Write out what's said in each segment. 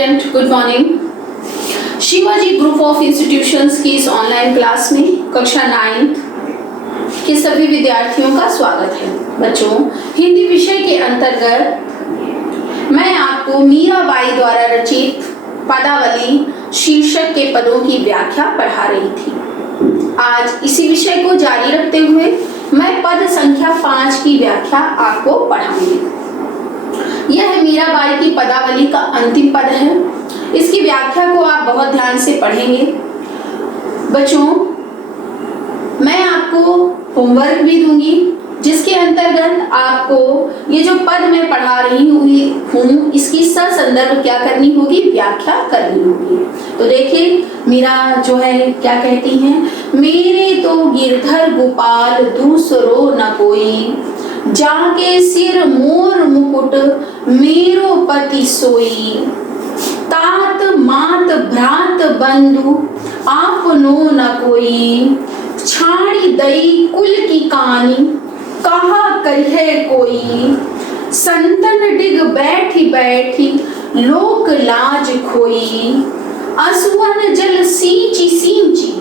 Student, good morning. Shivaji group of institutions की इस online class में कक्षा 9 के सभी विद्यार्थियों का स्वागत है। बच्चों, हिंदी विषय के अंतर्गत मैं आपको मीराबाई द्वारा रचित पदावली शीर्षक के पदों की व्याख्या पढ़ा रही थी। आज इसी विषय को जारी रखते हुए मैं पद संख्या 5 की व्याख्या आपको पढ़ाऊंगी। यह मीराबाई की पदावली का अंतिम पद है। इसकी व्याख्या को आप बहुत ध्यान से पढ़ेंगे। बच्चों, मैं आपको होमवर्क भी दूंगी जिसके अंतर्गत आपको ये जो पद मैं पढ़ा रही हूँ इसकी संदर्भ क्या करनी होगी, व्याख्या करनी होगी। तो देखिए मीरा जो है क्या कहती हैं, मेरे तो गिरधर गोपाल दूसरो न कोई, जाके सिर मोर मुकुट मेरो पति सोई, तात मात भ्रात बंधु आपनो न कोई, छाड़ी दई कुल की कानी कहा कहे कोई, संतन डिग बैठी बैठी लोक लाज खोई, असुवन जल सींची सींची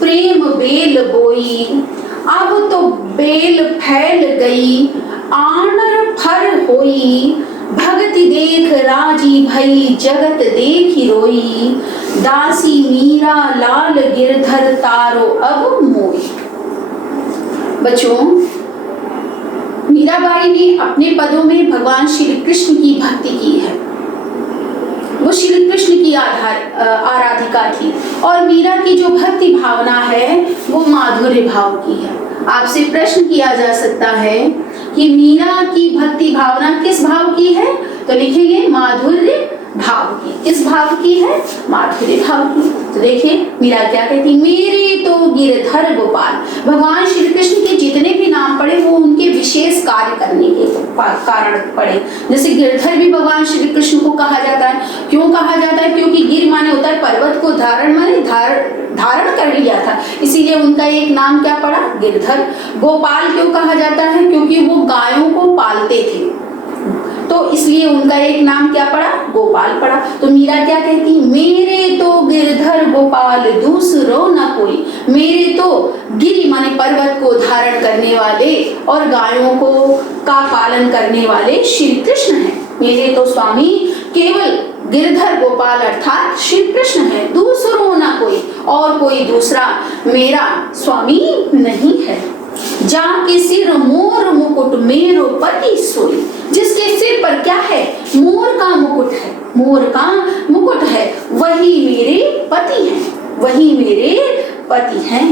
प्रेम बेल बोई, अब तो बेल फैल गई आनर फर होई, भगति देख राजी भई जगत देखी रोई, दासी मीरा लाल गिरधर तारो अब मोई। बच्चों, मीराबाई ने अपने पदों में भगवान श्री कृष्ण की भक्ति की है। वो श्री कृष्ण की आराधिका थी और मीरा की जो भक्ति भावना है वो माधुर्य भाव की है। आपसे प्रश्न किया जा सकता है कि मीरा की भक्ति भावना किस भाव की है, तो लिखेंगे माधुर्य भाव की। किस भाव की है? माधुर्य भाव की। तो देखिए मीरा क्या कहती, मेरे तो गिरधर गोपाल। भगवान श्री कृष्ण के जितने भी नाम पड़े वो उनके विशेष कार्य करने के कारण पड़े। जैसे गिरधर भी भगवान श्री कृष्ण को कहा जाता है। क्यों कहा जाता है? क्योंकि गिर माने होता है पर्वत को, धारण माने धारण कर लिया था, इसीलिए उनका एक नाम क्या पड़ा, गिरधर। गोपाल क्यों कहा जाता है? क्योंकि वो गायों को पालते थे, तो इसलिए उनका एक नाम क्या पड़ा, गोपाल पड़ा। तो मीरा क्या कहती, मेरे तो गिरधर गोपाल दूसरो न कोई। मेरे तो गिरि माने पर्वत को धारण करने वाले और गायों को का पालन करने वाले श्री कृष्ण हैं। मेरे तो स्वामी केवल गिरधर गोपाल अर्थात श्री कृष्ण है, दूसरो न कोई, और कोई दूसरा मेरा स्वामी नहीं है। जाके सिर मोर मुकुट मेरो पति सोई, जिसके सिर पर क्या है, मोर का मुकुट है, मोर का मुकुट है, वही मेरे पति हैं, वही मेरे पति हैं।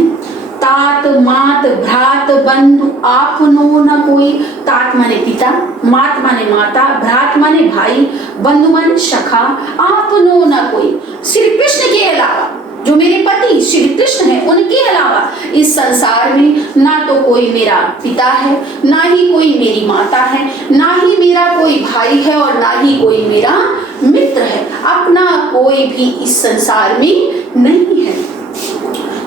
तात मात भ्रात बंधु आपनो न कोई। तात माने पिता, मात माने माता, भ्रात माने भाई, बंधु माने सखा, आपनो न कोई। श्री कृष्ण के अलावा जो मेरे पति श्री कृष्ण है उनके अलावा इस संसार में ना तो कोई मेरा पिता है, ना ही कोई मेरी माता है, ना ही मेरा कोई भाई है और ना ही कोई मेरा मित्र है। अपना कोई भी इस संसार में नहीं है।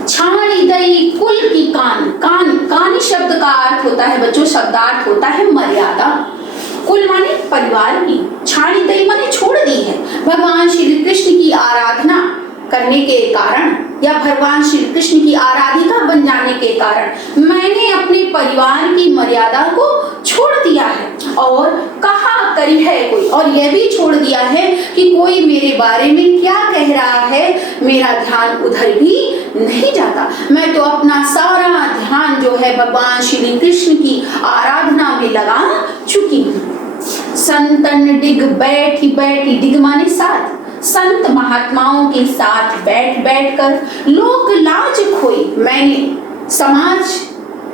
छाड़ी दई कुल की कानी शब्द का अर्थ होता है बच्चों, शब्दार्थ होता है मर्यादा। कुल माने परिवार की, छाड़ी दई माने छोड़ दी है। भगवान श्री कृष्ण की आराधना करने के कारण या भगवान श्री कृष्ण की आराधिका बन जाने के कारण मैंने अपने परिवार की मर्यादा को छोड़ दिया है और कहा करी है कोई, और यह भी छोड़ दिया है कि कोई मेरे बारे में क्या कह रहा है, मेरा ध्यान उधर भी नहीं जाता। मैं तो अपना सारा ध्यान जो है भगवान श्री कृष्ण की आराधना में लगा चुकी हूँ। संतन डिग बैठी बैठी, डिग माने साथ, संत महात्माओं के साथ बैठ बैठ कर लोक लाज खोई। मैंने समाज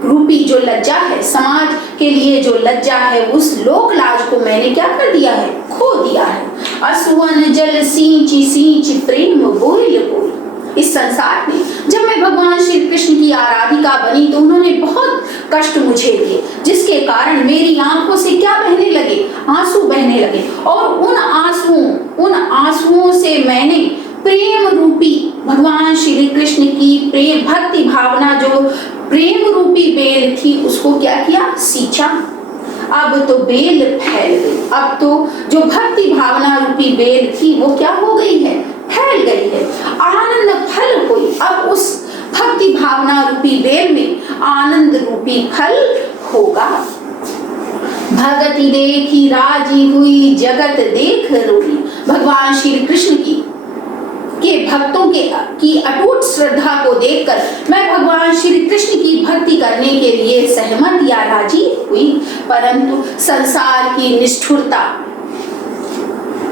रूपी जो लज्जा है, समाज के लिए जो लज्जा है, उस लोक लाज को मैंने क्या कर दिया है, खो दिया है। असुवन जल सींची सींची प्रेम बोल बोल। इस संसार में जब मैं भगवान श्री कृष्ण की आराधिका बनी तो उन्होंने बहुत कष्ट मुझे दिए, जिसके कारण मेरी आंखों से क्या बहने लगे, आंसू बहने लगे, और उन आंसुओं से मैंने प्रेम रूपी भगवान श्री कृष्ण की प्रेम भक्ति भावना जो प्रेम रूपी बेल थी उसको क्या किया, सींचा। अब तो बेल फैल गई। अब तो जो भक्ति भावना रूपी बेल थी वो क्या हो गई है, फैल गई है। आनंद फल हुई, अब उस भक्ति भावना रूपी बेल में आनंद रूपी फल होगा। भगति देखी राजी हुई, जगत देख रोई। भगवान श्री कृष्ण के भक्तों की अटूट श्रद्धा को देखकर मैं भगवान श्री कृष्ण की भक्ति करने के लिए सहमत या राजी हुई, परंतु संसार की निष्ठुरता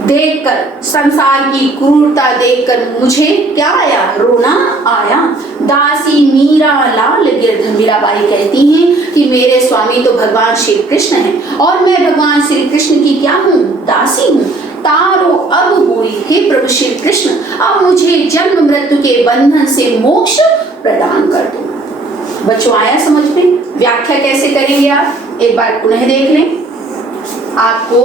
देखकर, संसार की क्रूरता देखकर मुझे क्या आया, रोना आया। दासी मीरा लाल गिरधर, मीराबाई कहती हैं कि मेरे स्वामी तो भगवान श्री कृष्ण हैं और मैं भगवान श्री कृष्ण की क्या हूँ, दासी हूँ। तारो अब हुई, हे प्रभु श्री कृष्ण अब मुझे जन्म मृत्यु के बंधन से मोक्ष प्रदान कर दो। बच्चों आया समझ में? व्याख्या कैसे करेंगे आप एक बार पुनः देख लें। आपको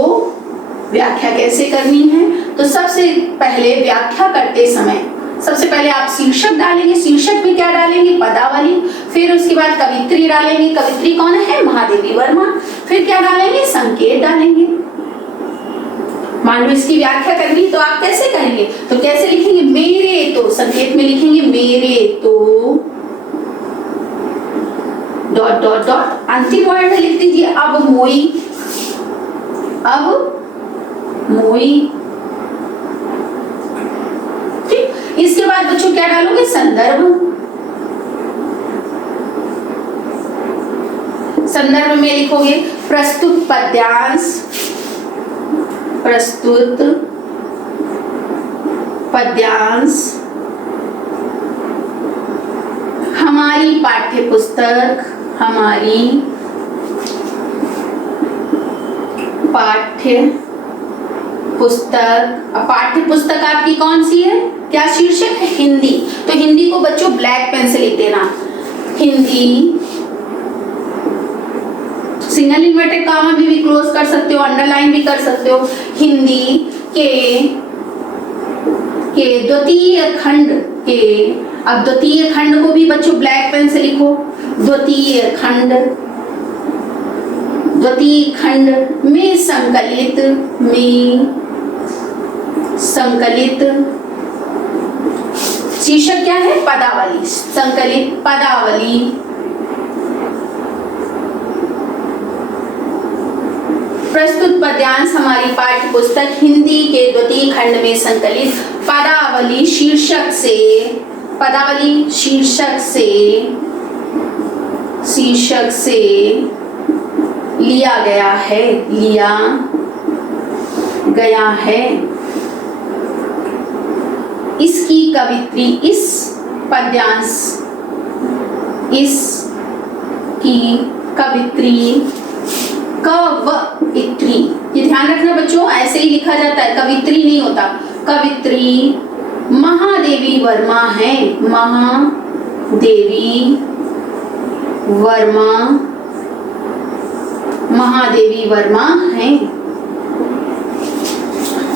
व्याख्या कैसे करनी है, तो सबसे पहले व्याख्या करते समय सबसे पहले आप शीर्षक डालेंगे। शीर्षक में क्या डालेंगे, पदावली। फिर उसके बाद कवित्री डालेंगे। कवित्री कौन है, महादेवी वर्मा। फिर क्या डालेंगे, संकेत डालेंगे। मान लो इसकी व्याख्या करनी तो आप कैसे करेंगे, तो कैसे लिखेंगे, मेरे तो, संकेत में लिखेंगे मेरे तो डॉट डॉट डॉट, अंतिम वर्ड में लिख दीजिए अब मोई, अब मोई। ठीक, इसके बाद बच्चों क्या डालोगे, संदर्भ। संदर्भ में लिखोगे प्रस्तुत पद्यांश, प्रस्तुत पद्यांश हमारी पाठ्य पुस्तक, हमारी पाठ्य पुस्तक। पाठ्य पुस्तक आपकी कौन सी है, क्या शीर्षक है, हिंदी। तो हिंदी को बच्चों ब्लैक पेन से लिख देना, हिंदी। सिंगल इन्वर्टेड कॉमा भी क्लोज कर सकते हो, अंडरलाइन भी कर सकते हो। हिंदी के द्वितीय खंड के, अब द्वितीय खंड को भी बच्चों ब्लैक पेन से लिखो, द्वितीय खंड, द्वितीय खंड में संकलित, में संकलित शीर्षक क्या है, पदावली, संकलित पदावली। प्रस्तुत पद्यांश हमारी पाठ्य पुस्तक हिंदी के द्वितीय खंड में संकलित पदावली शीर्षक से, पदावली शीर्षक से लिया गया है, लिया गया है। इसकी कवित्री, इस पद्यांश, इसकी कवित्री, कवित्री, ये ध्यान रखना बच्चों, ऐसे ही लिखा जाता है, कवित्री नहीं होता, कवित्री महादेवी वर्मा है, महादेवी वर्मा, महादेवी वर्मा है।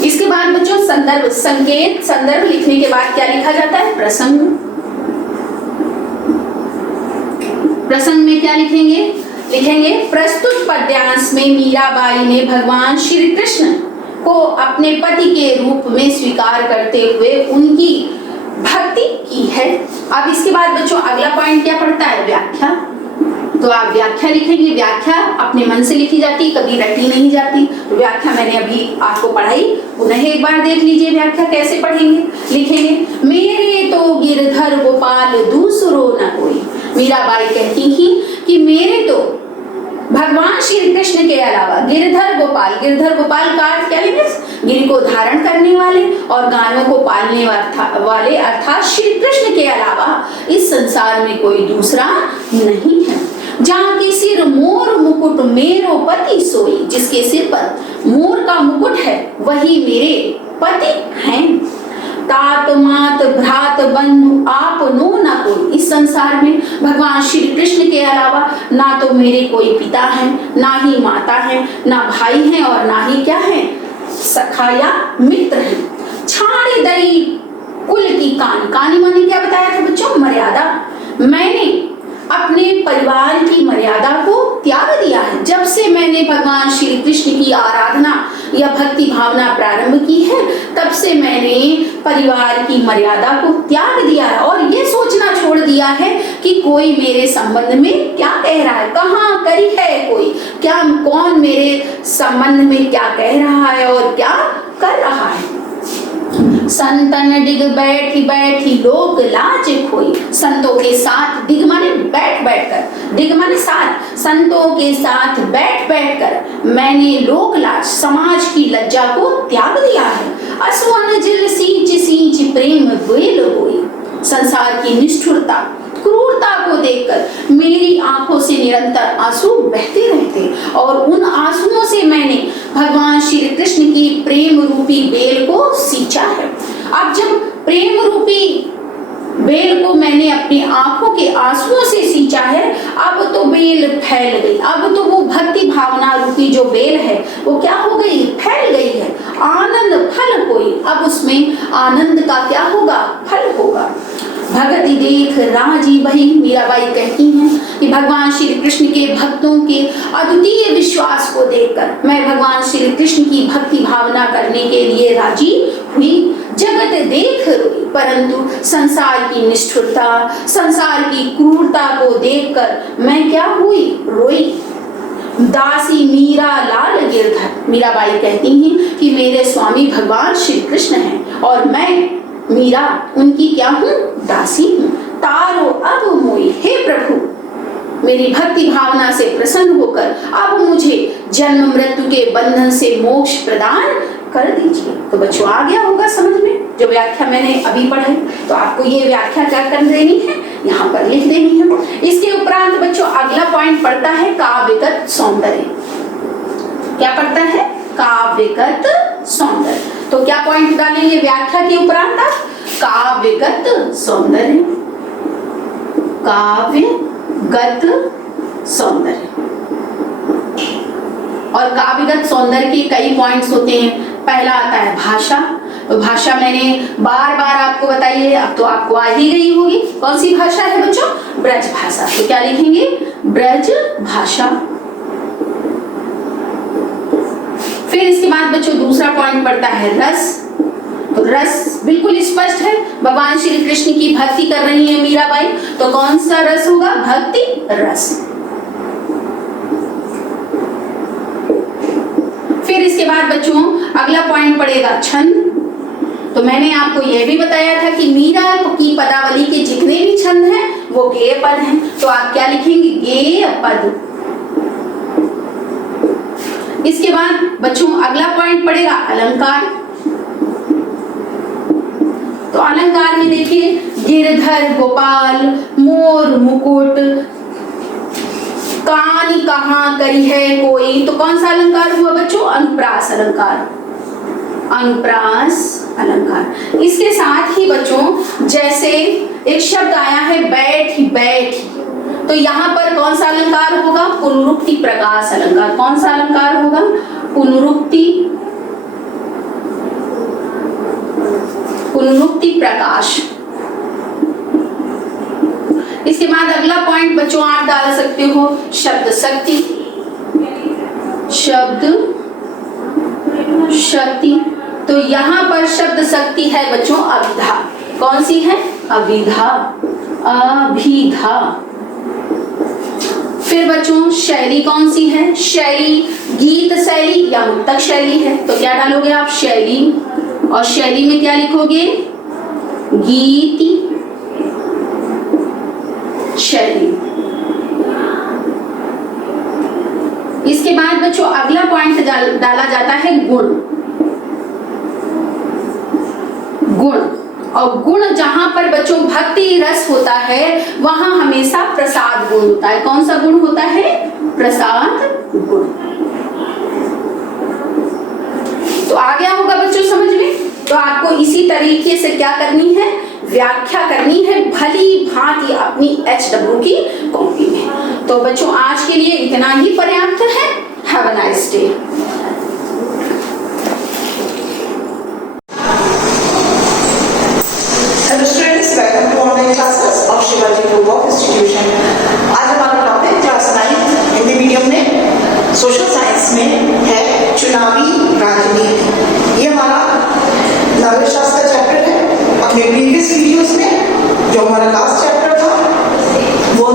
इसके बाद बच्चों संदर्भ, संकेत, संदर्भ लिखने के बाद क्या लिखा जाता है, प्रसंग। प्रसंग में क्या लिखेंगे, लिखेंगे प्रस्तुत पद्यांश में मीराबाई ने भगवान श्री कृष्ण को अपने पति के रूप में स्वीकार करते हुए उनकी भक्ति की है। अब इसके बाद बच्चों अगला पॉइंट क्या पड़ता है, व्याख्या। तो आप व्याख्या लिखेंगे, व्याख्या अपने मन से लिखी जाती, कभी रटी नहीं जाती। तो व्याख्या मैंने अभी आपको पढ़ाई, पुनः एक बार देख लीजिए व्याख्या कैसे पढ़ेंगे, लिखेंगे मेरे तो गिरधर गोपाल दूसरो न कोई। मीराबाई कहती थी कि मेरे तो भगवान श्री कृष्ण के अलावा गिरधर गोपाल, गिरधर गोपाल का अर्थ क्या लेंगे, गिर को धारण करने वाले और गायों को पालने वाले, अर्थात श्री कृष्ण के अलावा इस संसार में कोई दूसरा नहीं है। जहाँ की सिर मोर मुकुट मेरो पति सोई, जिसके सिर पर मोर का मुकुट है वही मेरे पति हैं। तात मात भ्रात बंधु आप नो न कोई, इस संसार में भगवान श्री कृष्ण के अलावा ना तो मेरे कोई पिता है, ना ही माता है, ना भाई है और ना ही क्या है, सखा या मित्र है। छाड़ी दई कुल की कानी, कानी माने क्या बताया था बच्चों, मर्यादा। मैंने अपने परिवार की मर्यादा को त्याग दिया है। जब से मैंने भगवान श्री कृष्ण की आराधना या भक्ति भावना प्रारंभ की है, तब से मैंने परिवार की मर्यादा को त्याग दिया है और ये सोचना छोड़ दिया है कि कोई मेरे संबंध में क्या कह रहा है, कहाँ करी है कोई, क्या कौन मेरे संबंध में क्या कह रहा है और क्या कर रहा है। संतन डिग बैठी बैठी लोग लाज खोई, संतों के साथ, डिग माने बैठ बैठ कर, डिग माने साथ, संतों के साथ बैठ बैठ कर मैंने लोक लाज समाज की लज्जा को त्याग दिया है। असुवन जिल सींच सींच प्रेम बेल होई, संसार की निष्ठुरता क्रूरता को देखकर मेरी आंखों से निरंतर आंसू बहते रहते और उन आंसुओं से मैंने भगवान श्री कृष्ण की प्रेम रूपी बेल को सींचा है। अब जब प्रेम रूपी बेल को मैंने अपनी आंखों के आंसुओं से सींचा है, अब तो बेल फैल गई, अब तो वो भक्ति भावना रूपी जो बेल है वो क्या हो गई, फैल गई है। आनंद फल कोई, अब उसमें आनंद का क्या होगा, फल होगा। भगति देख राजी बही, मीराबाई कहती हैं कि भगवान श्री कृष्ण के भक्तों के अद्वितीय विश्वास को देखकर मैं भगवान श्री कृष्ण की भक्ति भावना करने के लिए राजी हुई। जगत देख रोई, परंतु संसार की निष्ठुरता, संसार की क्रूरता को देखकर मैं क्या हुई, रोई। दासी मीरा लाल गिरधर, मीराबाई कहती हैं कि मेरे स्वामी भगवान श्री कृष्ण हैं और मैं मीरा उनकी क्या हूँ, दासी हूँ। तारो अब मोई, हे प्रभु मेरी भक्ति भावना से प्रसन्न होकर अब मुझे जन्म मृत्यु के बंधन से मोक्ष प्रदान कर दीजिए। तो बच्चों आ गया होगा समझ में जो व्याख्या मैंने अभी पढ़ी, तो आपको ये व्याख्या क्या कर देनी है, यहाँ पर लिख देनी है। इसके उपरांत बच्चों अगला पॉइंट पड़ता है काव्यगत सौंदर्य। क्या पड़ता है, काव्यगत सौंदर्य। तो क्या पॉइंट डालेंगे व्याख्या के उपरांत, काव्यगत सौंदर्य, काव्यगत सौंदर्य। और काव्यगत सौंदर्य के कई पॉइंट्स होते हैं। पहला आता है भाषा। तो भाषा मैंने बार बार आपको बताई है, अब तो आपको आ ही गई होगी। कौन सी भाषा है बच्चों, ब्रज भाषा। तो क्या लिखेंगे, ब्रज भाषा। फिर इसके बाद बच्चों दूसरा पॉइंट पड़ता है रस। तो रस बिल्कुल स्पष्ट है, भगवान श्री कृष्ण की भक्ति कर रही है मीराबाई, तो कौन सा रस होगा, भक्ति रस। फिर इसके बाद बच्चों अगला पॉइंट पड़ेगा छंद। तो मैंने आपको यह भी बताया था कि मीरा की पदावली के जितने भी छंद हैं वो गेय पद हैं। तो आप क्या लिखेंगे, गेय पद। इसके बाद बच्चों अगला पॉइंट पड़ेगा अलंकार। तो अलंकार में देखिए गिरधर गोपाल, मोर मुकुट, कान कहाँ करी है कोई, तो कौन सा अलंकार हुआ बच्चों, अनुप्रास अलंकार, अनुप्रास अलंकार। इसके साथ ही बच्चों जैसे एक शब्द आया है बैठ बैठ, तो यहाँ पर कौन सा अलंकार होगा, पुनरुक्ति प्रकाश अलंकार। कौन सा अलंकार होगा, पुनरुक्ति, पुनरुक्ति प्रकाश। इसके बाद अगला पॉइंट बच्चों आप डाल सकते हो शब्द शक्ति, शब्द शक्ति। तो यहाँ पर शब्द शक्ति है बच्चों अभिधा। कौन सी है, अभिधा, अभिधा। फिर बच्चों शैली कौन सी है, शैली गीत शैली या मुक्तक शैली है। तो क्या डालोगे आप, शैली, और शैली में क्या लिखोगे, गीति शैली। इसके बाद बच्चों अगला पॉइंट डाला जाता है गुण। गुण, और गुण जहां पर बच्चों भक्ति रस होता है वहां हमेशा प्रसाद गुण होता है। कौन सा गुण होता है, प्रसाद गुण। तो आ गया होगा बच्चों समझ में। तो आपको इसी तरीके से क्या करनी है, व्याख्या करनी है भली भांति अपनी HW की कॉपी में। तो बच्चों आज के लिए इतना ही पर्याप्त है। Have a nice day. Hello students, welcome to online classes of Shivaji Group of Institution. आज हमारा टॉपिक क्लास 9 हिंदी मीडियम में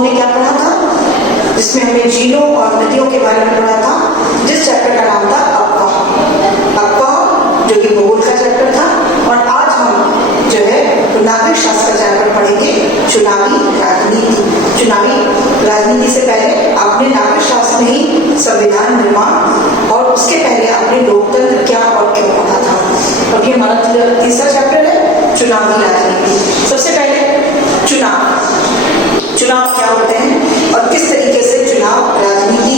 हमने क्या पढ़ा था, जिसमें हमने झीलों और नदियों के बारे में पढ़ा था, जिस चैप्टर का नाम था अक्वा, जो कि भूगोल का चैप्टर था। और आज हम जो है नागरिक शास्त्र का चैप्टर पढ़ेंगे, चुनावी राजनीति। चुनावी राजनीति से पहले आपने नागरिक शास्त्र में ही संविधान निर्माण और उसके पहले आपने लोकतंत्र क्या और क्यों पढ़ा था। और ये हमारा तीसरा चैप्टर है, चुनावी राजनीति। सबसे पहले चुनाव क्या होते हैं और किस तरीके से चुनाव राजनीति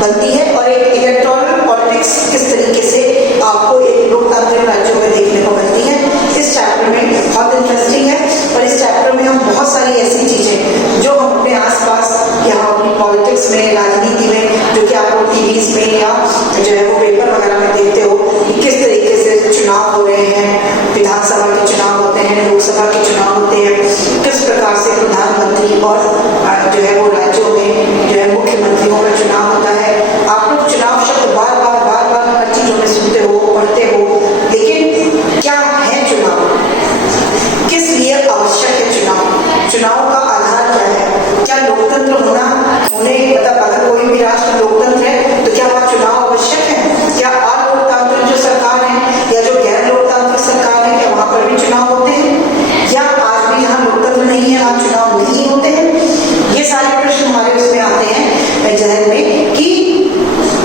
बनती है, और एक इलेक्टोरल पॉलिटिक्स किस तरीके से आपको एक लोकतांत्रिक राज्यों में देखने को मिलती है। इस चैप्टर में बहुत इंटरेस्टिंग है, और इस चैप्टर में हम बहुत सारी ऐसी चीजें जो हम अपने आसपास या अपनी पॉलिटिक्स में, राजनीति में, जो कि आप लोग टीवीज में या जो है वो पेपर वगैरह में देखते हो कि किस तरीके से चुनाव हो रहे हैं, विधानसभा के चुनाव होते हैं, लोकसभा के चुनाव होते हैं, किस प्रकार से प्रधानमंत्री और जो है वो राज्यों में जो है मुख्यमंत्रियों का चुनाव होता है। आप लोग चुनाव शब्द बार बार हर चीजों में सुनते हो, पढ़ते हो, लेकिन क्या है चुनाव, किस लिए आवश्यक है चुनाव का आधार क्या है, क्या लोकतंत्र होने मतलब अगर कोई भी राष्ट्र लोकतंत्र है तो क्या वहाँ चुनाव आवश्यक है, क्या अलोकतांत्रिक जो सरकार है या जो गैर लोकतांत्रिक सरकार है क्या वहाँ पर भी चुनाव होते हैं, या आज भी यहाँ लोकतंत्र नहीं है, वहाँ चुनाव नहीं होते हैं। ये सारे प्रश्न हमारे उसमें आते हैं जहन में कि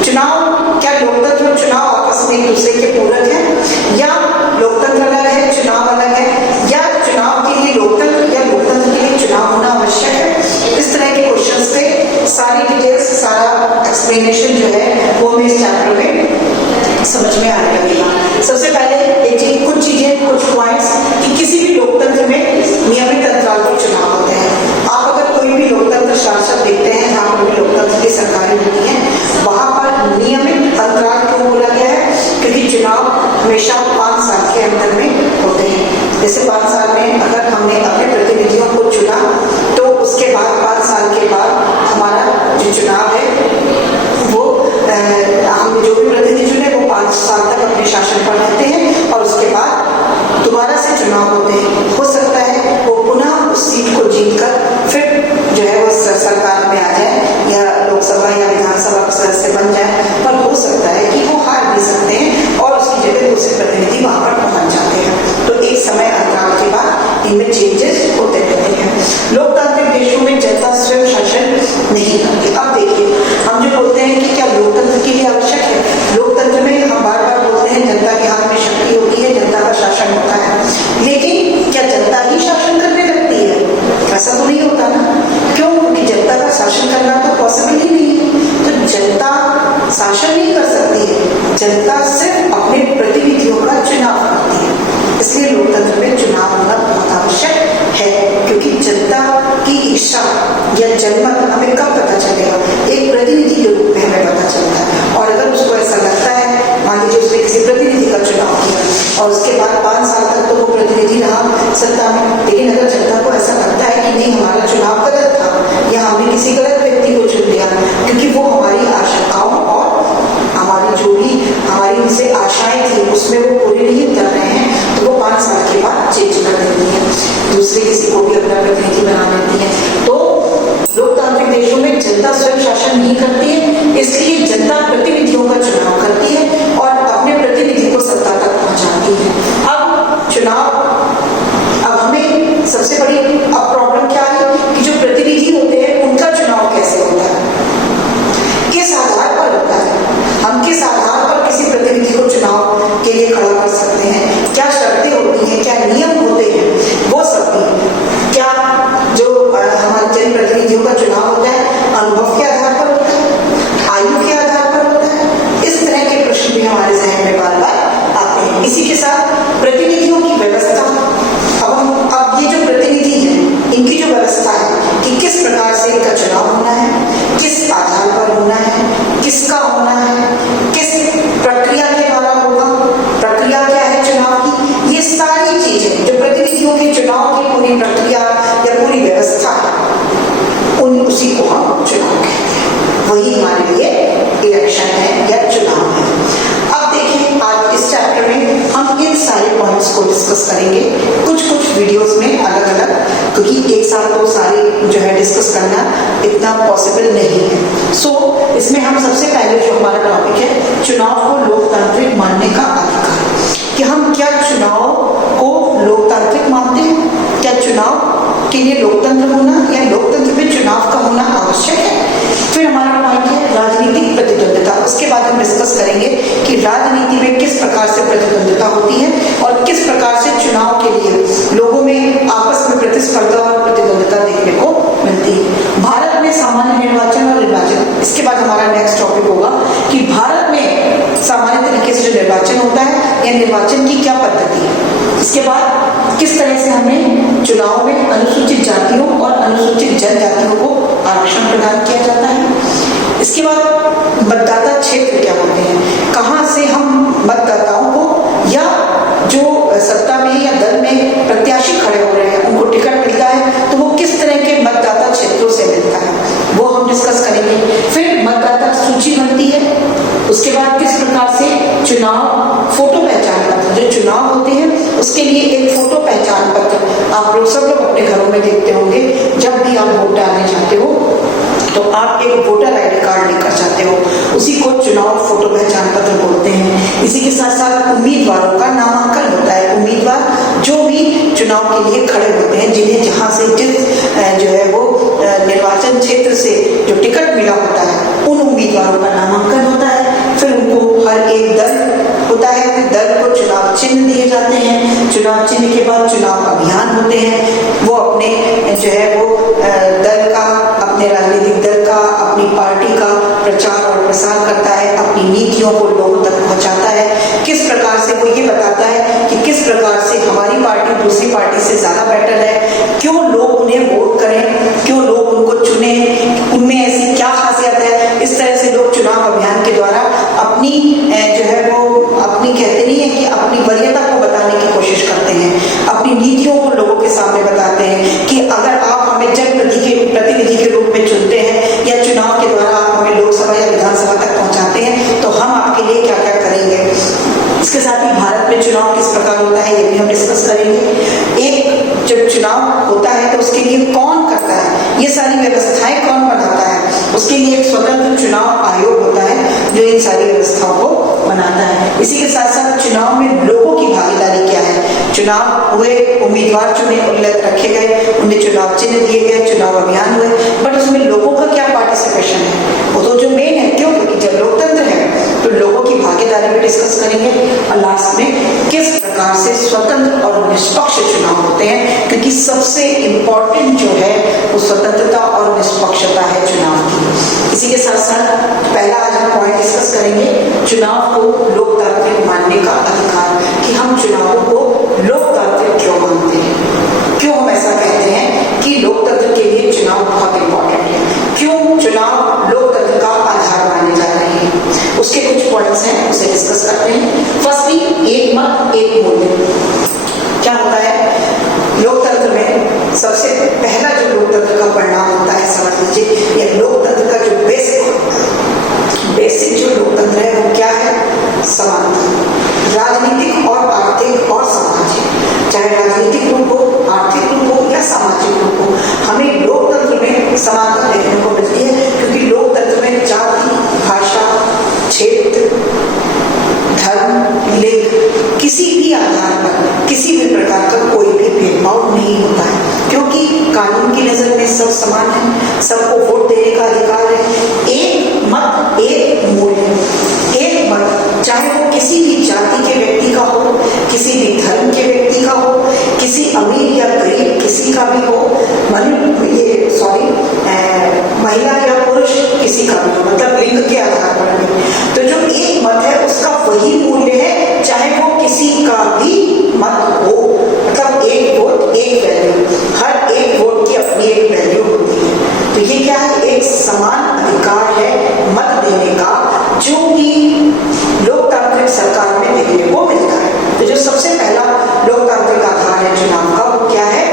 चुनाव, क्या लोकतंत्र और चुनाव आपस में एक दूसरे के पूरक है, या लोकतंत्र अलग है चुनाव अलग है, या चुनाव के लिए लोकतंत्र या लोकतंत्र के लिए चुनाव होना आवश्यक है। इस तरह के क्वेश्चंस पे सारी डिटेल्स, सारा एक्सप्लेनेशन जो है वो हमें इस चैप्टर में समझ में आने लगेगा। सबसे पहले एक चीज, कुछ चीजें, कुछ पॉइंट्स कि किसी भी लोकतंत्र में नियमित अंतराल पर चुनाव होते हैं। आप अगर कोई भी लोकतंत्र शासन देखते हैं जहाँ पर भी लोकतंत्र की सरकारें होती हैं, वहां पर नियमित अंतराल क्यों बोला गया है, क्योंकि चुनाव हमेशा 5 साल के अंतर में होते हैं। जैसे 5 साल में अगर हमने अपने प्रतिनिधियों को चुना तो उसके बाद 5 साल के बाद हमारा जो चुनाव है वो हम जो भी प्रतिनिधि चुने वो 5 साल तक अपने शासन पर रहते हैं, और उसके बाद दोबारा से चुनाव होते हैं। हो सकता है वो पुनः उस सीट को जीतकर फिर जो है वो सरकार में आ जाए या लोकसभा या विधानसभा सदस्य बन जाए, पर हो सकता है कि वो हार भी सकते हैं और उसकी जगह दूसरे प्रतिनिधि वहां पर पहुंच जाते हैं। तो एक समय अंतराल के बाद इनमें चेंजेस होते रहते हैं। लोकतांत्रिक देशों में जनता स्वयं शासन नहीं करती। अब देखिए, हम जो बोलते हैं कि क्या लोकतंत्र के लिए आवश्यक है, लोकतंत्र में हम बार बार बोलते हैं जनता के हाथ में शक्ति होती है, जनता का शासन होता है, लेकिन क्या जनता ही शासन करने लगती है? ऐसा तो नहीं होता ना। क्यों? क्योंकि जनता का शासन करना तो पॉसिबल ही नहीं है। तो जनता शासन नहीं कर सकती है, जनता सिर्फ अपने प्रतिनिधियों का चुनाव करती है। इसलिए लोकतंत्र में चुनाव होना बहुत आवश्यक है, क्योंकि जनता की इच्छा या जनमत हमें कब पता चलेगा? एक प्रतिनिधि के रूप में हमें पता चलता है। और अगर उसको ऐसा लगता है, मान लीजिए उसने किसी प्रतिनिधि का चुनाव किया और उसके बाद 5 साल तक तो वो प्रतिनिधि रहा सत्ता में, लेकिन अगर जनता को ऐसा लगता है कि नहीं हमारा चुनाव गलत था या हमने किसी गलत व्यक्ति को चुन लिया, क्योंकि वो हमारी आशंकाओं और हमारी जो भी हमारी उनसे आशाएं थी उसमें वो पूरी नहीं कर रहे हैं, तो वो 5 साल के बाद चेंज कर देती है, दूसरे किसी को भी अपना प्रतिनिधि बना देती है। तो लोकतांत्रिक देशों में जनता स्वयं शासन नहीं करती है, इसलिए जनता प्रतिनिधियों का चुनाव करती है और अपने प्रतिनिधि को सत्ता तक पहुंचाती है। अब चुनाव, अब हमें सबसे बड़ी अब प्रॉब्लम क्या है कि जो प्रतिनिधि होते हैं उनका चुनाव इतना पॉसिबल नहीं है। सो इसमें हम सबसे पहले जो हमारा टॉपिक है, चुनाव को लोकतांत्रिक मानने का अधिकार, कि हम क्या चुनाव को लोकतांत्रिक मानते हैं, क्या चुनाव के लिए लोकतंत्र होना या लोकतंत्र में चुनाव का होना आवश्यक है। फिर हमारा पॉइंट है राजनीतिक प्रतिद्वंद्विता। उसके बाद हम डिस्कस करेंगे कि राजनीति में किस प्रकार से प्रतिद्वंद्विता होती है और किस प्रकार से चुनाव के लिए लोगों में आपस में प्रतिस्पर्धा और प्रतिद्वंद्विता देखने को मिलती है। भारत में सामान्य निर्वाचन और निर्वाचन, इसके बाद हमारा नेक्स्ट टॉपिक होगा कि भारत में सामान्य तरीके से जो निर्वाचन होता है या निर्वाचन की क्या पद्धति है। इसके बाद किस तरह से हमें चुनाव में अनुसूचित जातियों और अनुसूचित जनजातियों को आरक्षण प्रदान किया जाता है। इसके बाद मतदाता क्षेत्र क्या होते हैं, कहाँ से हम मतदाताओं को या जो सत्ता में या दल में प्रत्याशी खड़े हो रहे हैं उनको टिकट मिलता है, तो वो किस तरह के मतदाता क्षेत्रों से मिलता है, वो हम डिस्कस करेंगे। फिर मतदाता सूची बनती है। उसके बाद किस प्रकार से चुनाव फोटो पहचान पत्र, जो चुनाव होते हैं उसके लिए एक फोटो पहचान पत्र आप लोग सब लोग अपने घरों में देखते होंगे। जब भी आप वोट डालने जाते हो तो आप एक वोटर आईडी कार्ड लेकर जाते हो, उसी को चुनाव फोटो पहचान पत्र बोलते हैं। इसी के साथ साथ उम्मीदवारों का नामांकन होता है। उम्मीदवार जो भी चुनाव के लिए खड़े होते हैं, जिन्हें जहां से जिस जो है वो निर्वाचन क्षेत्र से जो टिकट मिला होता है, उन उम्मीदवारों का नामांकन होता है। फिर उनको हर एक दल होता है, फिर दल को चुनाव चिन्ह दिए जाते हैं। चुनाव चिन्ह के बाद चुनाव अभियान होते हैं। वो अपने जो है वो दल का, अपने राजनीतिक दल का, अपनी पार्टी का प्रचार और प्रसार करता है, अपनी नीतियों को लोगों तक पहुंचाता है। किस प्रकार से वो ये बताता है कि किस प्रकार से हमारी पार्टी दूसरी पार्टी से ज्यादा बेटर है, क्यों लोग उन्हें वोट करें, क्यों लोग उनको चुने, उनमें ऐसी क्या खासियत है। इस तरह से लोग चुनाव अभियान के द्वारा अपनी जो है वो अपनी कहते नहीं है कि अपनी वरीयता को बताने की कोशिश करते हैं, अपनी नीतियों को लोगों के सामने बताते हैं कि अगर आप हमें जनप्रतिनिधि के रूप में चुनते हैं या चुनाव के द्वारा आप हमें लोकसभा या विधानसभा तक पहुंचाते हैं तो हम आपके लिए क्या क्या करेंगे। इसके साथ ही भारत में चुनाव किस प्रकार होता है ये भी हम डिस्कस करेंगे। एक जब चुनाव होता है तो उसके लिए कौन करता है, ये सारी व्यवस्थाएं कौन बनाता है, उसके लिए एक स्वतंत्र चुनाव आयोग होता है जो इन सारी व्यवस्थाओं को बनाता है। इसी के साथ साथ चुनाव में लोगों की भागीदारी क्या है। चुनाव हुए, उम्मीदवार चुने रखे गए, उन्हें चुनाव चिन्ह दिए गए, चुनाव अभियान हुए, बट उसमें लोगों का क्या पार्टिसिपेशन है, वो तो जो मेन है। क्यों? क्योंकि जब लोकतंत्र है तो लोगों की भागीदारी भी डिस्कस करेंगे। और लास्ट में किस प्रकार से स्वतंत्र और निष्पक्ष चुनाव होते हैं, क्योंकि सबसे इम्पोर्टेंट जो है वो स्वतंत्रता और निष्पक्षता है चुनाव की। इसी के साथ साथ पहला आज हम पॉइंट डिस्कस करेंगे, चुनाव को लोकतांत्रिक मानने का अधिकार, कि हम चुनावों को लोकतांत्रिक क्यों मानते हैं, क्यों हम ऐसा कहते हैं कि लोकतंत्र के लिए चुनाव बहुत इंपॉर्टेंट है, क्यों चुनाव लोकतंत्र का आधार माने जा रहे हैं। उसके कुछ पॉइंट्स हैं, उसे डिस्कस करते हैं। फर्स्टली, एक मत एक मूल्य। क्या होता है लोकतंत्र में? सबसे पहला जो लोकतंत्र का परिणाम होता है, समझ लीजिए, या लोकतंत्र का जो बेसिक जो लोकतंत्र है वो क्या है? समानता। राजनीतिक और आर्थिक और सामाजिक, चाहे राजनीतिक रूप हो, आर्थिक रूप हो या सामाजिक रूप हो, हमें लोकतंत्र में समानता देखने को मिलती है। क्योंकि लोकतंत्र में जाति, भाषा, क्षेत्र, धर्म, लिंग, किसी भी आधार पर किसी भी प्रकार का कोई भी भेदभाव नहीं होता है, क्योंकि कानून की नजर में सब समान है, सबको वोट देने का अधिकार है। एक मत एक मूल्य। एक मत चाहे वो किसी भी जाति के व्यक्ति का हो, किसी भी धर्म के व्यक्ति का हो, किसी अमीर या गरीब किसी का भी हो, महिला या पुरुष किसी का भी हो, मतलब लिंग के आधार पर भी। तो जो एक मत है उसका वही मूल्य है, चाहे वो किसी का भी मत हो। मतलब एक वोट एक वैल्यू, हर एक वोट की अपनी एक वैल्यू होती है। तो ये क्या है? एक समान अधिकार है मत देने का, जो कि लोकतांत्रिक सरकार में देखने को मिलता है। तो जो सबसे पहला लोकतांत्रिक आधार है चुनाव का, वो क्या है?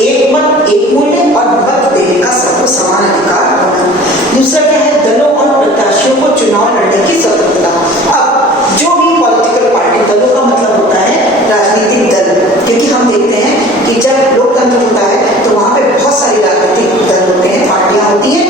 एक मत एक मूल्य और मत देने का सबको समान अधिकार होना। दूसरा क्या है? दलों और प्रत्याशियों को चुनाव लड़ने की स्वतंत्रता। अब जो भी पॉलिटिकल पार्टी, दलों का मतलब होता है राजनीतिक दल, क्योंकि हम देखते हैं कि जब लोकतंत्र होता है तो वहां पे बहुत सारी राजनीतिक दल होते हैं, पार्टियां होती हैं,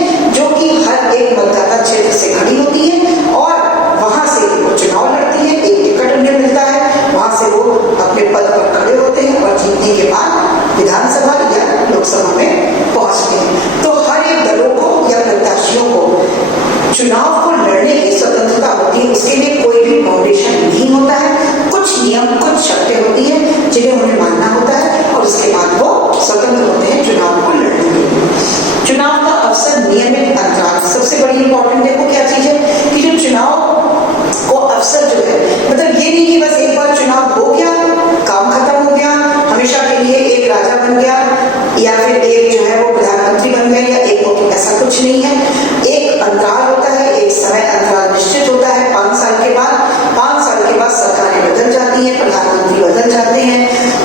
या फिर एक जो है वो प्रधानमंत्री बन गए या एक हो, ऐसा कुछ नहीं है। एक अंतराल होता है, एक समय अंतराल निश्चित होता है 5 साल के बाद। 5 साल के बाद सरकारें बदल जाती हैं, प्रधानमंत्री बदल जाते हैं,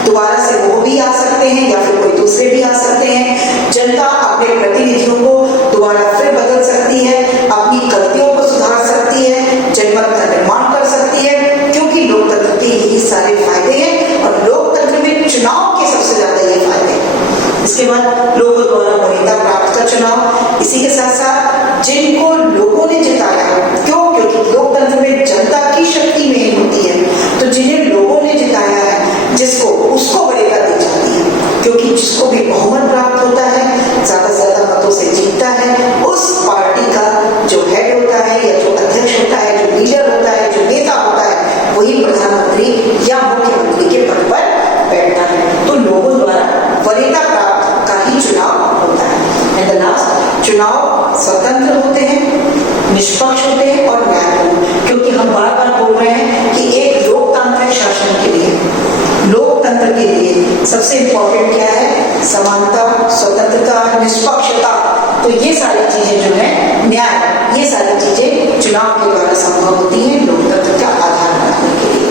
दोबारा से वो भी आ सकते हैं या फिर कोई दूसरे भी आ सकते हैं। जनता अपने प्रतिनिधियों को दोबारा फिर बदल सकती है, अपनी गलतियों को सुधार सकती है, जनमत का निर्माण कर सकती है, क्योंकि लोकतंत्र के यही सारे फायदे हैं और लोकतंत्र में चुनाव के सबसे ज्यादा ये फायदे हैं। इसके बाद लोगों द्वारा वरीयता प्राप्त का चुनाव, इसी के साथ साथ जिनको लोगों ने जिताया, क्यों? क्योंकि लोकतंत्र में जनता की शक्ति मेन होती है, तो जिन्हें लोगों ने जिताया है जिसको उसको वरीयता दी जाती है, क्योंकि जिसको भी बहुमत प्राप्त होता है, ज्यादा से ज्यादा मतों से जीतता है, उस पार्टी का जो हेड होता है या जो अध्यक्ष होता है, जो लीडर होता है, जो नेता होता है, वही प्रधानमंत्री या मुख्यमंत्री के पद पर बैठता है। तो लोगों द्वारा वरीयता प्राप्त का ही चुनाव होता है। एंड द लास्ट, चुनाव स्वतंत्र होते हैं, निष्पक्ष होते हैं और न्यायपूर्ण, क्योंकि हम बार बार बोल रहे हैं कि एक लोकतांत्रिक शासन के लिए, लोकतंत्र के लिए सबसे इंपॉर्टेंट क्या है? समानता, स्वतंत्रता, निष्पक्षता। तो ये सारी चीजें जो है, न्याय, ये सारी चीजें चुनाव के द्वारा संभव होती हैं लोकतंत्र का आधार बनाने के लिए।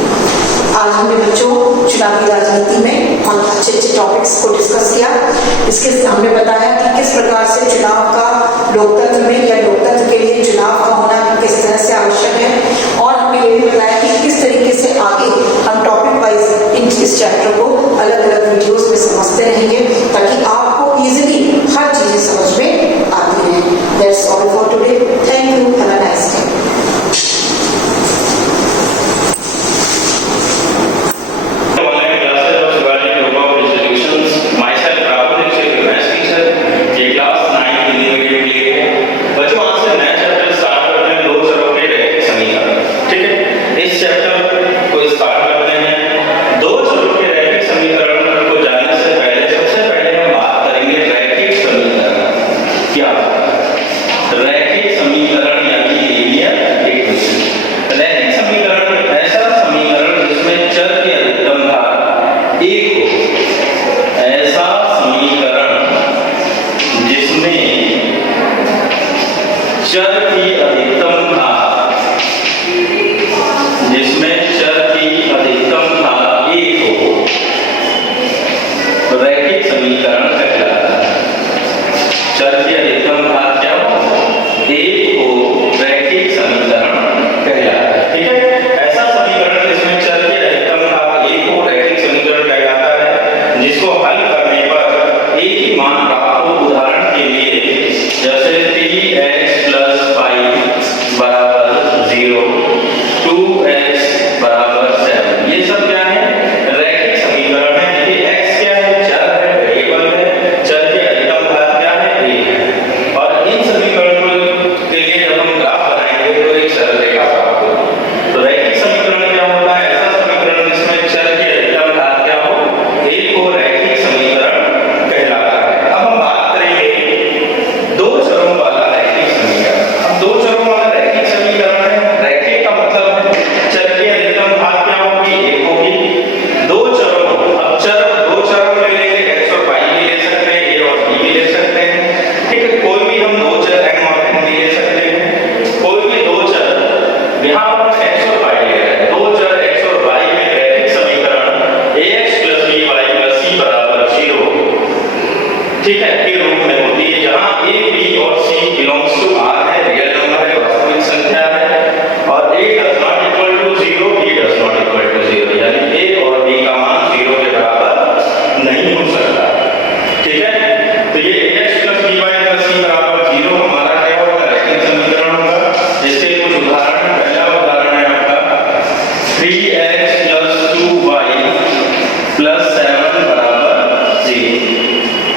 आज हमने बच्चों चुनावी राजनीति में बहुत अच्छे अच्छे टॉपिक्स को डिस्कस किया। इसके हमने बताया कि किस प्रकार से चुनाव का लोकतंत्र में या लोकतंत्र के लिए चुनाव का होना किस तरह से आवश्यक है, और हमने ये भी बताया कि किस तरीके से आगे हम टॉपिक वाइज इस चैप्टर को अलग अलग वीडियोस में समझते रहेंगे, ताकि आपको इजीली हर चीजें समझ में आती रहें। That's all for today. Thank you, have a nice day.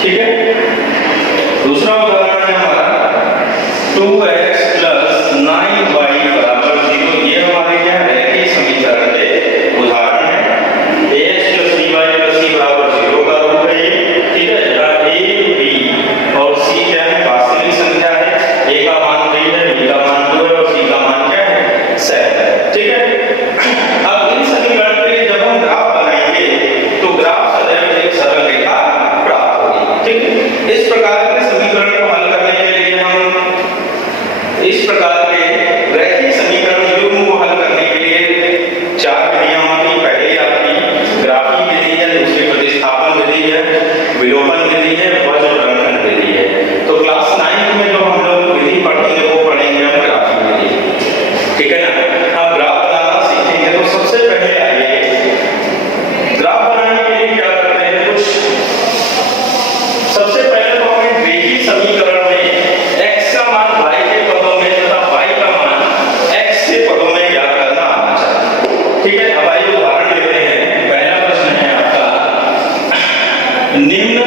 ठीक है। इस प्रकार के रैखिक समीकरण युग्म को हल करने के लिए 4 विधियां होती। पहली आपकी ग्राफी विधि है, दूसरी प्रतिस्थापन विधि है, विलोपन विधि है, वज्रग्रहण विधि है। तो क्लास 9 में जो हम लोग विधि पढ़ेंगे वो पढ़ेंगे हम ग्राफी विधि, ठीक है ना। अब ग्राफ बनाना सीखेंगे तो सबसे पहले आइए ग्राफ बनाने के लिए क्या करते हैं, कुछ सबसे पहले तो हमें रैखिक समीकरण में x का मान y के पदों में तथा y का मान x के पदों में ज्ञात करना आना चाहिए, ठीक है। अब आइए उदाहरण लेते हैं। पहला प्रश्न है आपका, निम्न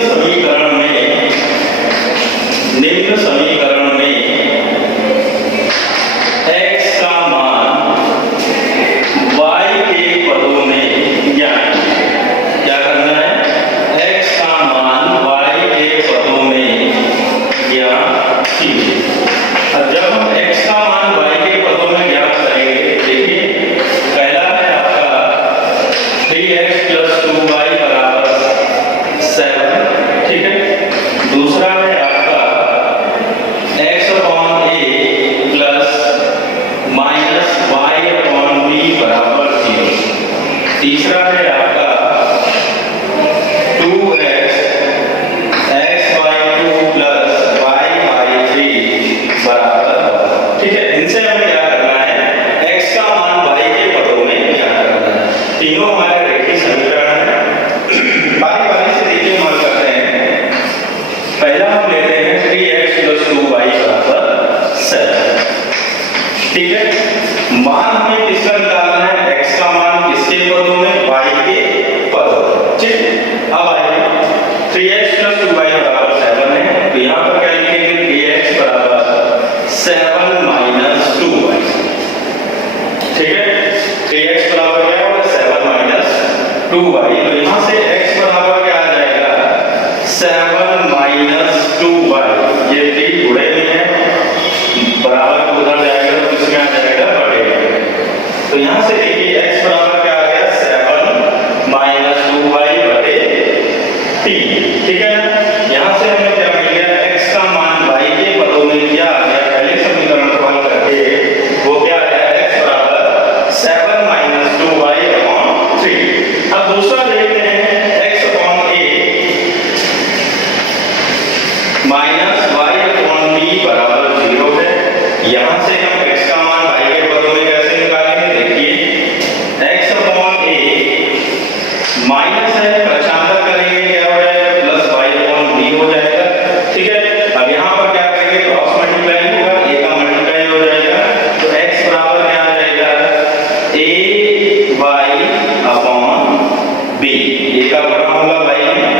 समीकरण में x का मान y के पदों में ज्ञात क्या करना है, x का मान y के पदों में ज्ञात कीजिए। अब जब हम x का मान y के पदों में ज्ञात करेंगे, देखिए पहला है आपका 3x + 2y = 7, ठीक है। दूसरा है आपका x/a + -y/b = 0। तीसरा है आपका 2x x/2 + y/3 = ठीक है। इनसे हमें क्या करना है, x का मान y के पदों में ज्ञात करना है। तीनों हमारे रैखिक समीकरण हैं। बारी बारी से देखिए हम हल करते हैं। पहला हम लेते हैं 3x + 2y = 7, ठीक है। मान हमें किसका निकालना है, x का मान किसके पदों में, y के पदों में, ठीक। अब आइए 3x + 2y = 7 है, तो यहाँ पर क्या लिखेंगे, 3x = 7 - 2y, ठीक है। 3x बराबर क्या होगा, 7 - 2y। तो यहाँ से x बराबर क्या आ जाएगा, 7 - 2y। ये 3 जुड़े हुए हैं, बराबर को उधर जाएगा तो किसमें आ जाएगा, बटे में। तो यहाँ से देखिए x बराबर क्या आ गया, 7 - 2y बटे 3, ठीक है। यहाँ से हमें क्या मिल गया, x का मान y के पदों में क्या आ गया, पहले समीकरण को हल करके वो क्या आ गया, x बराबर 7 - 2y/3। अब दूसरा देखते हैं x/a -y/b = 0 है। यहाँ से हम x का मान y के पदों में कैसे निकालेंगे, देखिए x/a माइनस है, पक्षांतर करेंगे क्या हो जाएगा, +y/b हो जाएगा, ठीक है। अब यहाँ पर क्या करेंगे, क्रॉस मल्टीप्लाई होगा, a का मल्टीप्लाई हो जाएगा, तो x बराबर क्या आ जाएगा, ay/b, a का बड़ा होगा y में,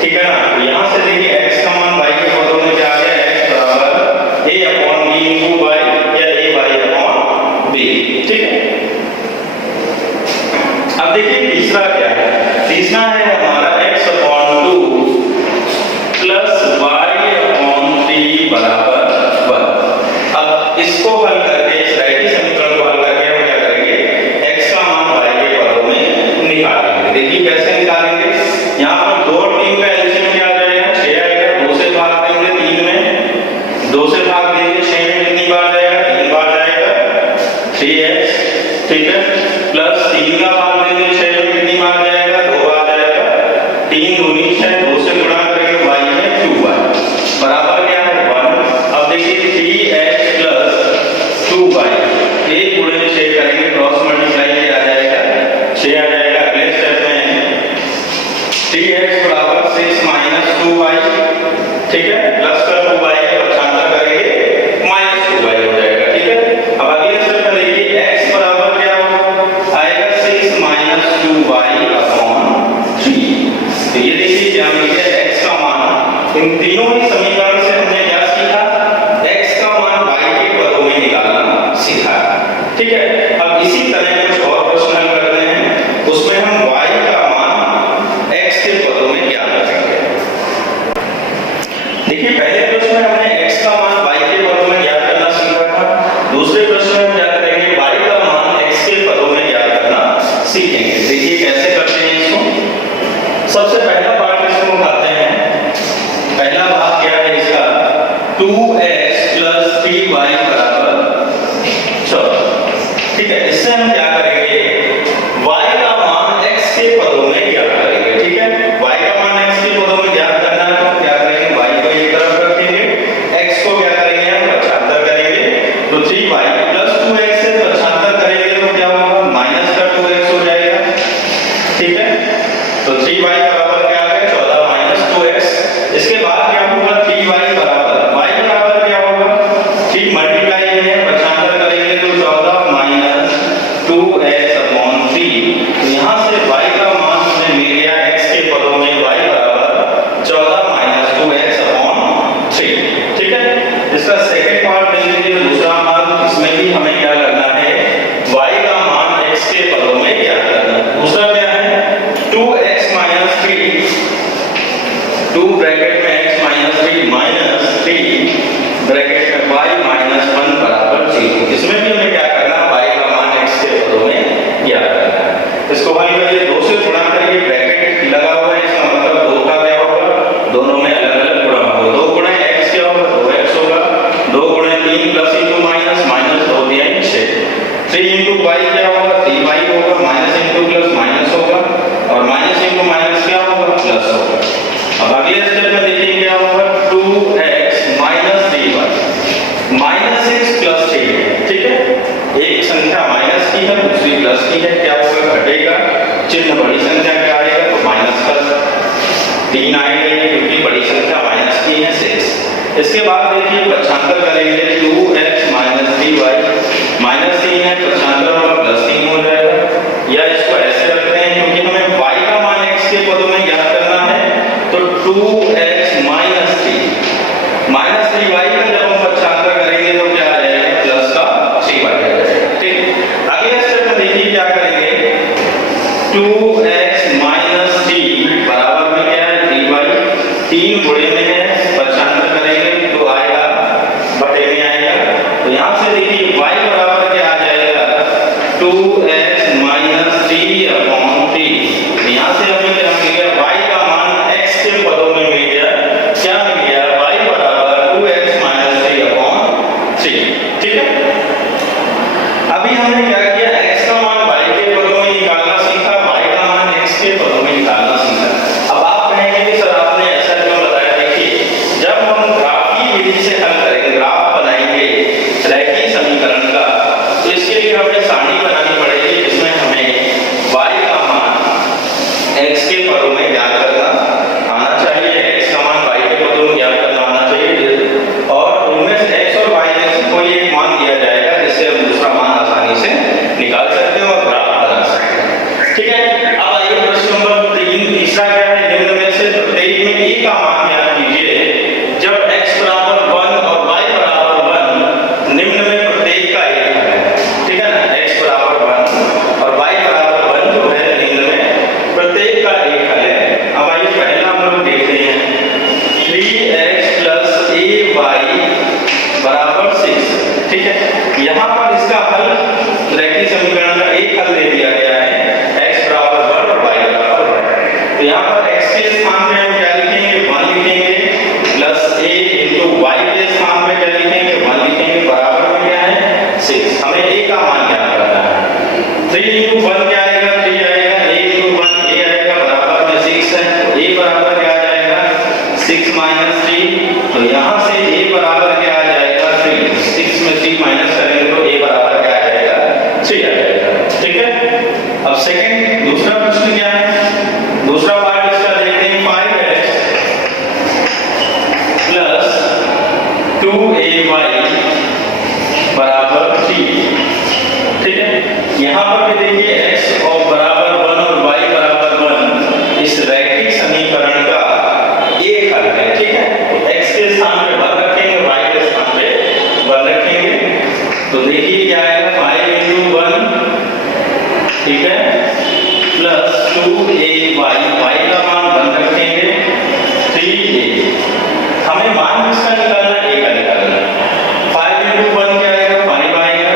ठीक है ना। तो यहाँ से देखिए x का मान y के पदों में क्या आ गया, x बराबर a/b × y या ay/b, ठीक है। अब देखिए तीसरा क्या है, तीसरा है हमारा x/2 + y/3 = 1। अब इसको हल करके, इस रैखिक समीकरण को हल करके हम क्या करेंगे, x का मान y के पदों में निकालेंगे। देखिए कैसे निकालेंगे, यहाँ पर 2 और 3 का एलसीएम क्या आ जाएगा, 6 आएगा। 2 से भाग देंगे 3 में, 2 से भाग देंगे 6 में, कितनी बार जाएगा, 3 बार जाएगा, 3x, ठीक है। प्लस 3 का भाग देंगे 6 में, कितनी बार जाएगा, 2 बार जाएगा, 3 दूनी 6, 2 से गुणा करेंगे y में 2y बराबर क्या है, 1। अब देखिए 3x + 2y, 1 गुणे 6 करेंगे, क्रॉस मल्टीप्लाई किया आ जाएगा, 6 आ जाएगा। अगले स्टेप में 3x = 6 - 2y, ठीक है, प्लस का 2y के पक्षांतर करेंगे, -2y हो जाएगा, ठीक है। अब अगले स्टेप में देखिए x बराबर क्या आएगा, 6 - 2y/3। तो ये देखिए क्या मिल गया, x का मान। इन तीनों ही समीकरण से हमने क्या सीखा, x का मान y के पदों में निकालना सीखा, ठीक है। अब इसी तरह कुछ और प्रश्न हल करते हैं, उसमें हम y का मान x के पदों में ज्ञात करेंगे। देखिए पहले प्रश्न में हमने x का मान y के पदों में ज्ञात करना सीखा था। दूसरे प्रश्न में हम क्या करेंगे, y का मान x के पदों में ज्ञात करना सीखेंगे। देखिए कैसे करते हैं इसको। सबसे पहला पार्ट इसको उठाते हैं। पहला भाग क्या है इसका, 2x प्लस 3y बराबर 14। ठीक है, इससे हम क्या करेंगे, y का मान x के पदों में ज्ञात करेंगे। ठीक है, y का मान x के पदों में ज्ञात करना है तो क्या करेंगे, y को एक तरफ रखेंगे, x को क्या करेंगे हम 75 करेंगे, तो 3y प्लस 2x से 75 करेंगे तो क्या होगा, माइनस का 2x हो जाएगा। ठीक है, तो 3y बराबर क्या आ गया 14 माइनस 2x। इसके बाद क्या होगा, 3y बराबर y बराबर क्या होगा, 3 मल्टीप्लाई है 75 करेंगे तो 14 माइनस 2x अपॉन 3। तो यहाँ से y का मान हमने मिल गया x के पदों में, y बराबर 14 माइनस 2x अपॉन 3। ठीक है, इसका सेकंड पार्ट देख लीजिए, दूसरा मान, इसमें भी हमें क्या करना है, y का मान x के पदों में क्या करना है। दूसरा क्या है, 2x माइनस 3, 2 ब्रैकेट में x माइनस 3 माइनस 3 ब्रैकेट में y माइनस 1 बराबर 0। इसमें भी हमें क्या करना है, y का मान x के पदों में ज्ञात करना है। इसको हल करिए, 2 से गुणा करिए, ब्रैकेट लगा हुआ है, इसका मतलब 2 का क्या होगा, दोनों में अलग-अलग गुणा होगा। 2 गुणा x क्या होगा, 2x होगा, 2 गुणा 3 प्लस इंटू माइनस, माइनस 2 दिया 6, 3 इंटू y क्या होगा, 3y होगा, माइनस इंटू प्लस माइनस होगा, और माइनस इंटू माइनस क्या होगा, प्लस होगा। अब अगले स्टेप में देखिए क्या होगा, 2x minus 3y minus 6 plus 3। ठीक है, एक संख्या माइनस की है, दूसरी प्लस की है, क्या होगा, घटेगा, चिन्ह बड़ी संख्या क्या आएगा, तो माइनस का 3 आएगा, क्योंकि बड़ी संख्या माइनस की है 6। इसके बाद देखिए 75 करेंगे, 2x माइनस 3y माइनस 3 है, 75 होगा प्लस 3 हो जाएगा। या इसको ऐसे रखते हैं, क्योंकि हमें y का मान x के पदों में ज्ञात करना है, तो 2x माइनस 3 माइनस 3y का जब हम 75 करेंगे तो क्या आ जाएगा, प्लस का 3y आ जाएगा। ठीक, अगले स्टेप में देखिए क्या करेंगे, 2x माइनस 3 बराबर में क्या है, 3y, 3 गुणे में है, 75 करेंगे तो आएगा बटे में आएगा। तो यहाँ से देखिए y बराबर क्या आ जाएगा, 2x माइनस 3 अपॉन 3। यहाँ से हमें क्या मिल गया, y का मान x के पदों में मिल गया, क्या मिल गया, y बराबर 2x माइनस 3 अपॉन 3। ठीक है, अभी हमने क्या किया, x का मान y के पदों में निकालना सीखा, y का मान x के पदों में निकालना सीखा। अब आप कहेंगे कि सर आपने ऐसा क्यों बताया, देखिए जब हम ग्राफ की विधि से हल करेंगे, ग्राफ बनाएंगे रैखिक समीकरण का, तो इसके लिए हमें सारणी बनानी पड़ेगी, जिसमें हमें y का मान x के पदों में ज्ञात करना आना चाहिए, x का मान y के पदों में ज्ञात करना आना चाहिए, और उनमें से x और y में से कोई एक मान दिया जाएगा, जिससे हम दूसरा मान आसानी से निकाल सकते हैं और ग्राफ बना सकते हैं। ठीक है, अब आइए प्रश्न नंबर 3, तीसरा क्या है, निम्न में से प्रत्येक में a का मान ज्ञात कीजिए जब x बराबर 1 और y बराबर 1, निम्न में प्रत्येक का एक हल है। ठीक है ना, x बराबर 1 और y बराबर 1 जो है निम्न में प्रत्येक का एक हल है। अब आइए पहला हम लोग देखते हैं, 3x प्लस ay बराबर 6। ठीक है, यहाँ पर इसका हल रैखिक समीकरण का एक हल दे दिया गया है, x बराबर 1 और y बराबर 1। तो यहाँ पर x के स्थान पे हम क्या लिखेंगे, 1 लिखेंगे, प्लस a इंटू y के स्थान पे क्या लिखेंगे, 1 लिखेंगे, बराबर में क्या है 6। हमें a का मान ज्ञात करना है, 3 इंटू 1 क्या आएगा, 3 आएगा, a इंटू 1 a आएगा, बराबर में 6 है, तो a बराबर क्या आ जाएगा, 6 माइनस 3। तो यहाँ से a बराबर क्या आ जाएगा, 3, 6 में 3 माइनस करेंगे तो a बराबर क्या आ जाएगा, 3 आ जाएगा। ठीक है, अब सेकंड दूसरा प्रश्न क्या है, दूसरा पार्ट इसका देखते हैं, 5x प्लस 2ay बराबर 3। ठीक है, यहाँ पर भी देखिए x और बराबर 1 और y बराबर 1 इस रैखिक समीकरण का एक हल है। ठीक है, x के स्थान पे 1 रखेंगे, y के स्थान पे 1 रखेंगे, तो देखिए क्या आएगा, 5 इंटू 1, ठीक है, प्लस 2ay, y का मान 1 रखेंगे, 3a। हमें मान किसका निकालना है, a का निकालना है। 5 इंटू 1 क्या आएगा, 5 आएगा,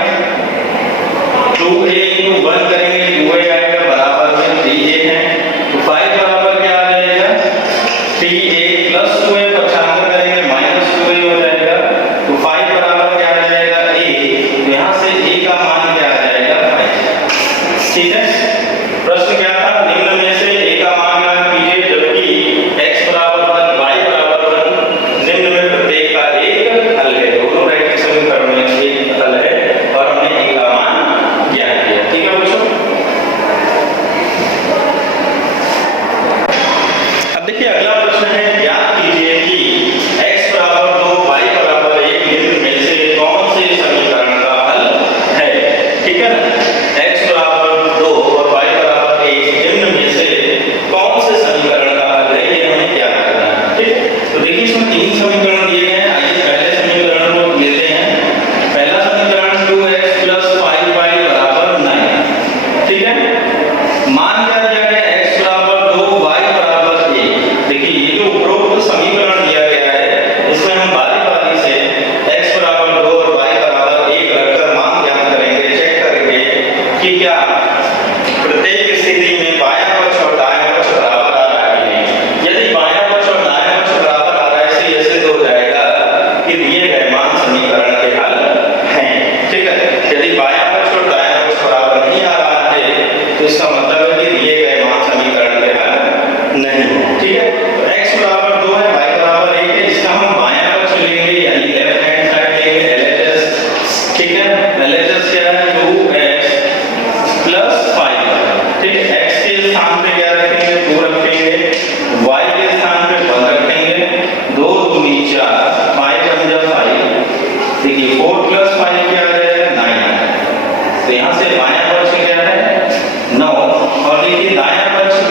2a इंटू 1 करेंगे, 2a आएगा, बराबर में 3a है, तो 5 बराबर क्या आ जाएगा, 3a प्लस 2a, 95 करेंगे, माइनस 2a हो जाएगा,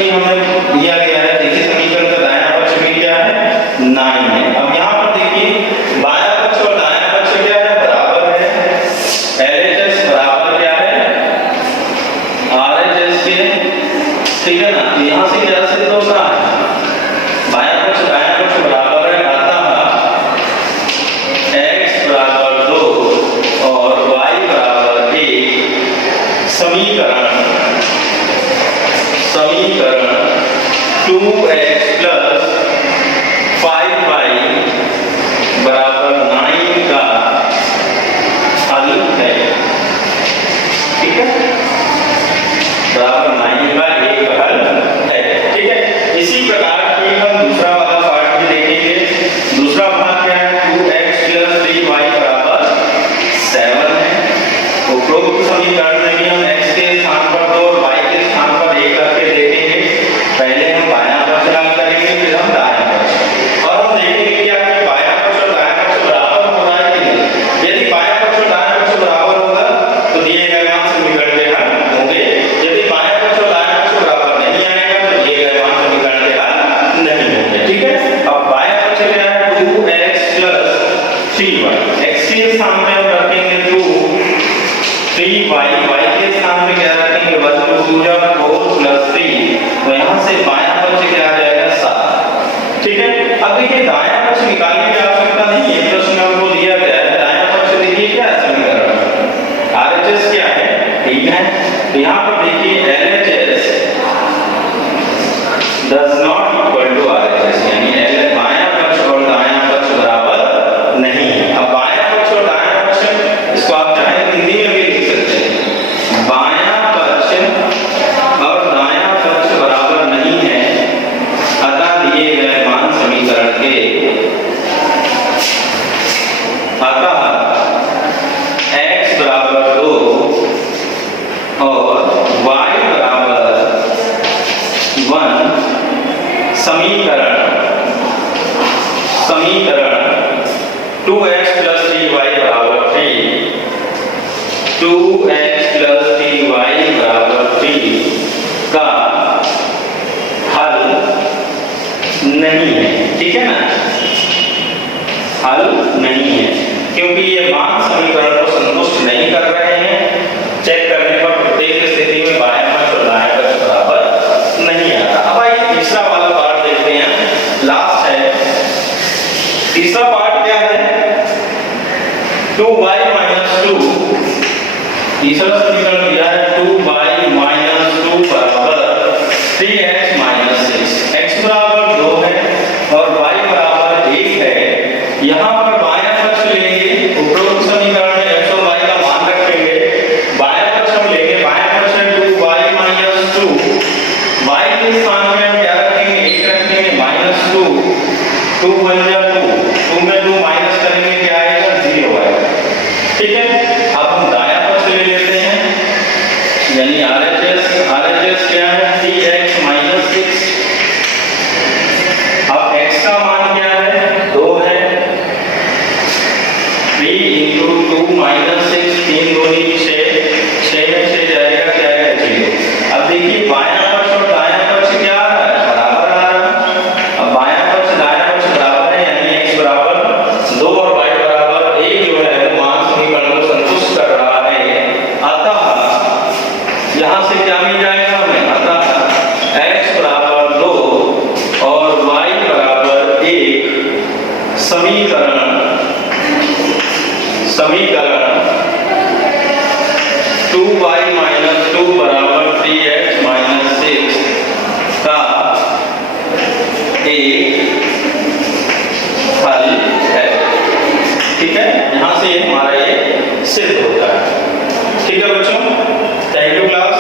भी हमें दिया गया है। देखिए समीकरण का दायां पक्ष भी क्या है 9 है। अब यहाँ पर देखिए बायां पक्ष और दायां पक्ष क्या है बराबर है। LHS बराबर क्या है RHS के, ठीक है ना। यहाँ से क्या सिद्ध होता है बायां पक्ष दायां पक्ष बराबर है, अतः x बराबर 2 और y बराबर 1 समीकरण 2x प्लस 5y बराबर 9 का हल है, ठीक है, बराबर 9 का एक हल है, ठीक है। इसी प्रकार की हम दूसरा वाला पार्ट भी देखेंगे। दूसरा भाग क्या है 2x प्लस 3y बराबर 7 है। उपरोक्त समीकरण में भी हम x के स्थान पर 2 और y के स्थान पर 1 रख के देखेंगे। पहले हम बायां पक्ष हल करेंगे, फिर हम दायां पक्ष, और हम देखेंगे क्या कि बायां पक्ष और दायां पक्ष बराबर हो रहा है कि नहीं। यदि बायां पक्ष और दायां पक्ष बराबर होगा तो दिए गए मान समीकरण के हल होंगे। यदि बायां पक्ष और दायां पक्ष बराबर नहीं आएगा तो दिए गए मान समीकरण के हल नहीं होंगे, ठीक है। अब बायां पक्ष क्या है 2x प्लस 3y, x के स्थान में हम रखेंगे 2, 3y, y के स्थान में क्या रखेंगे 1 2 4 प्लस 3, तो यहाँ से बायां पक्ष क्या आ जाएगा 7, ठीक है। अब देखिए दायां पक्ष निकालने की आवश्यकता नहीं है, प्रश्न में हमको दिया गया है दायां पक्ष। देखिए क्या है समीकरण RHS क्या है 3 है। तो यहाँ पर देखिए LHS does not equal to RHS, यानी बायां पक्ष और दायां पक्ष बराबर नहीं है। अब बायां पक्ष और दायां पक्ष इसको आप चाहे हिंदी में भी लिख सकते हैं, बायां पक्ष और दायां पक्ष बराबर नहीं है, अतः दिए गए मान समीकरण के अतः x बराबर 2 और y बराबर 1 समीकरण 2x प्लस 3y बराबर 3, 2x प्लस 3y बराबर 3 का हल नहीं है, ठीक है ना, हल नहीं है, क्योंकि ये मान समीकरण को संतुष्ट नहीं कर रहे हैं। चेक करने पर प्रत्येक स्थिति में बायां पक्ष और दायां पक्ष बराबर नहीं आ रहा। अब आइए तीसरा वाला पार्ट देखते हैं, लास्ट है। तीसरा पार्ट क्या है 2y माइनस 2, तीसरा समीकरण दिया है 2y माइनस 2 बराबर 3x माइनस 6, x बराबर 2 है और y बराबर 1 है। यहाँ पर बायां पक्ष लेंगे, उपरोक्त समीकरण में x और y का मान रखेंगे, बायां पक्ष हम लेंगे, बायां पक्ष है 2y माइनस 2, y के स्थान में हम क्या रखेंगे 1 रखेंगे, माइनस 2, 2 बन जा 2 में 2 माइनस करेंगे क्या आएगा 0 आएगा, ठीक है। अब हम दायां पक्ष ले लेते हैं, यानी RHS क्या है 3x माइनस 6। अब x का मान क्या है 2 है, 3 इंटू 2 माइनस 6, 3 दूनी 6, 6 में 6 जाएगा क्या आएगा 0। अब देखिए बायां पक्ष और दायां पक्ष क्या आ रहा है बराबर आ रहा है। अब बायां पक्ष दायां पक्ष बराबर है, यानी x बराबर 2 और y बराबर 1 जो है वो मान समीकरण को संतुष्ट कर रहा है। अतः यहाँ से क्या मिल जाएगा हमें, अतः x बराबर 2 और y बराबर 1 समीकरण 2y माइनस 2 बराबर 3x माइनस 6 का एक हल है, ठीक है। यहाँ से हमारा ये सिद्ध होता है, ठीक है बच्चों। Thank you class.